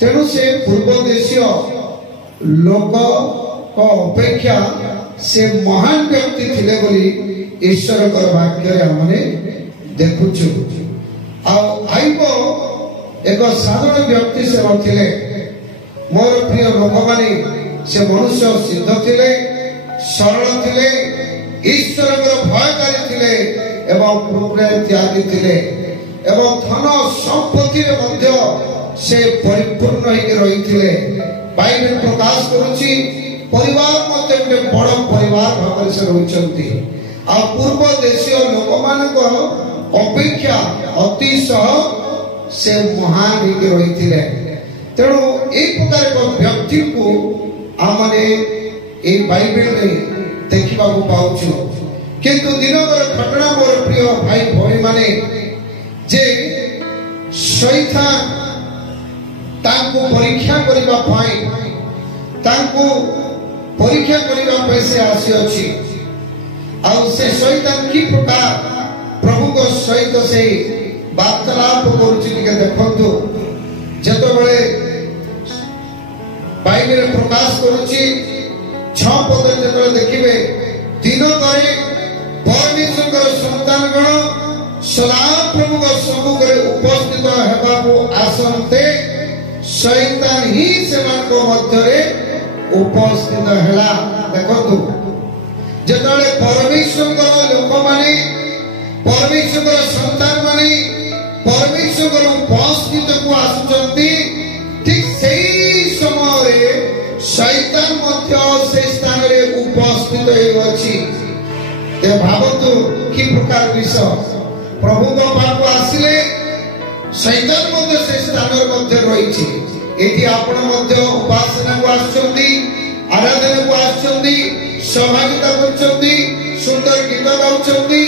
तेणु से पूर्व देशीय लोक अपेक्षा से महान व्यक्ति थिले बोली ईश्वर वाक्य आमने देखुचु। आईब एक साधारण व्यक्ति से नथिले। मोर प्रिय लोक माने से मनुष्य सिद्ध थिले, सरल थिले, ईश्वर भयकारी थिले एवं पूरे त्यागी थिले एवं धन संपत्ति मध्य से परिपूर्ण रही थिले। बाइबल प्रकाश करुची परिवार मध्य गोटे बड़ परिवार भाव से रही। आ पूर्व देशीय लोक मान अपेक्षा अतिशय से महान रही थिले। तेणु एक प्रकार एक व्यक्ति को आमने बाइबल में देखा पाऊँ। किंतु दिनकर घटना मोर प्रिय भाई भौणी माने जे शैतान तांको परीक्षा करिबा पाई तांको परीक्षा करिबा पे से आसी अछि। आ से शैतान की प्रकार प्रभु को सहित से वार्तालाप करूछि के देखंतु। जतो बळे बाइबल प्रकाश करूछि 6 पद जतो देखिबे दिन करे परमेश्वर संतान गण सदा प्रभु को सम्मुख उपस्थित हेबाकू आसनते शैतान ही सेमान को मध्य उपस्थित हैला। देखो जतले परमेश्वर लोक माने परमेश्वर संतान माने परमेश्वर उपस्थित को आसुचंती ठीक सही समय शैतान मध्य से स्थान रे उपस्थित होइछि। ते भावतु कि प्रकार विषय प्रभु को पाक आसिले शैतान मध्य से स्थान मध्य रही। एटी आपण मध्य उपासना को आछंती, आराधना को आछंती, सहभागिता करछंती, सुंदर गीत गाउछंती,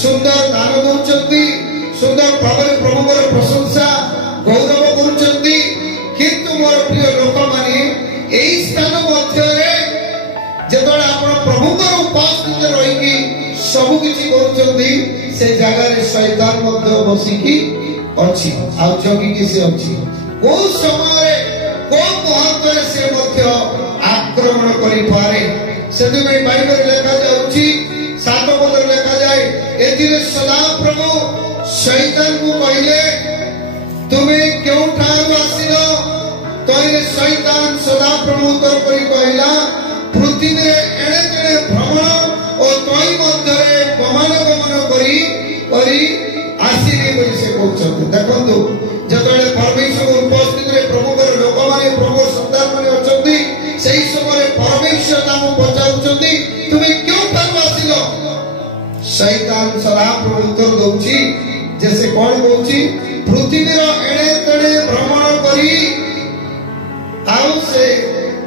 सुंदर गान गाउछंती, सुंदर भाବରେ प्रभुଙ୍କର प्रशंसा गौरव करूछंती। किंतु मोर प्रिय लोक माने एई स्थान मध्य रे जेतोळे आपण प्रभुଙ୍କର उपस्थित रहिकी सब किछि करूछंती से जगह रे शैतान मध्य बसिकी अछि आ जगी कि से अछि। को समय को महत्व से मध्य आक्रमण करि पारे। सेदि में बाइबल लिखा जाउछि 7 पद लिखा जाए एथिरे सदा प्रभु शैतान को कहले तुमे क्यों ठार आसिलो। तइले शैतान सदा प्रभु उत्तर करि कहला पृथ्वी रे एणे तेणे भ्रमण और तई मध्य रे गमन करी आसीनी बोली से कहउछन। देखंतु जतले परमेश्वर उपस्थित रे प्रभु लोक माने प्रभु संतान माने अछंती सेही समय परमेश्वर नाम पचाउछंती तुमे क्यों ठार आसिलो। शैतान सदा प्रभु उत्तर दउछि जैसे कोन कहउछि पृथ्वी रो एणे तेणे भ्रमण करी आउ से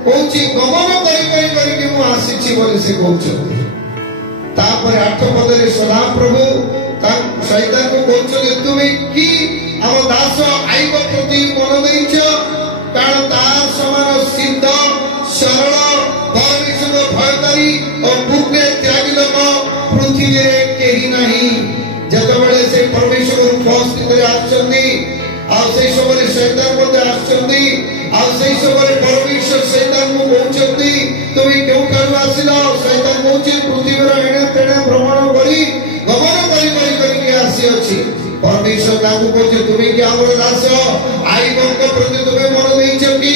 कहउछि गमन करी कि मु आसीछि बोली से कहउछंती। तापर 8 पद रे सदा प्रभु शैतान को कहउछंती तुमे की हम दास आईब प्रति मन देइछ कारण तार समान सिद्ध सरल परमेश्वर भयकारी और भूखे त्यागी लोक पृथ्वी रे केही नहीं। जतबेले से परमेश्वर उपस्थित रे आछंती आ से समय शैतान मध्य आछंती आ से समय परमेश्वर शैतान को कहउछंती तुमे क्यों कर आसिलो। शैतान कहउछि पृथ्वी रे एणे तेणे भ्रमण करी गमन करी आसी अछि। परमेश्वर काकू कहउछि तुमे कि हमर दास आईबक प्रति तुमे मन देइछ कि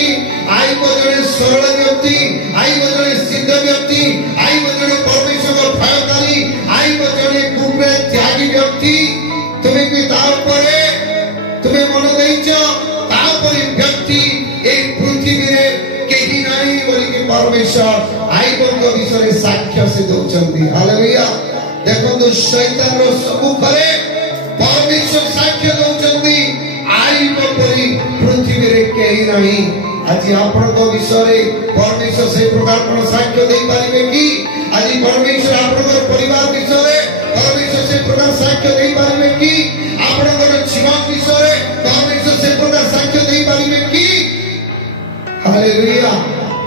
आईब जने सरल व्यक्ति आईब जने सिद्ध व्यक्ति आईब जने परमेश्वर भयकारी आईब जने पूरे त्यागी व्यक्ति तुमे कि तार परे तुमे मन देइछ तापर व्यक्ति ए पृथ्वी रे केही नाही बोली कि परमेश्वर आईबक विषय साक्ष्य से दउछंती। हालेलुया। देखंतु शैतान रो सम्मुखरे परमेश्वर साक्ष्य दउछंती आईब परी पृथ्वी रे केही नाही। आज आपण को विषय परमेश्वर से प्रकार कोन साक्ष्य दे पारिबे कि आज परमेश्वर आपण परिवार विषय परमेश्वर से प्रकार साक्ष्य दे पारिबे कि आपण जीवन विषय परमेश्वर से प्रकार साक्ष्य दे पारिबे कि। हालेलुया।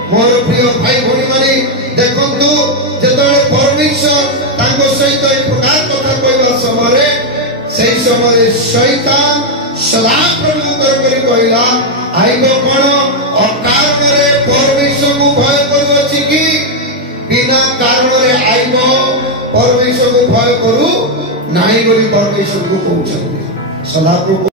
मोर प्रिय भाई भौणी माने देखंतु जेतबेले परमेश्वर तांको सहित एक प्रकार कथा कहबा समय सही समय शैतान सदा प्रभु कर कहला आईब कोन मार्ग में आइब परमेश्वर को भय करू नहीं बोली परमेश्वर को कहते सदाप्रभु।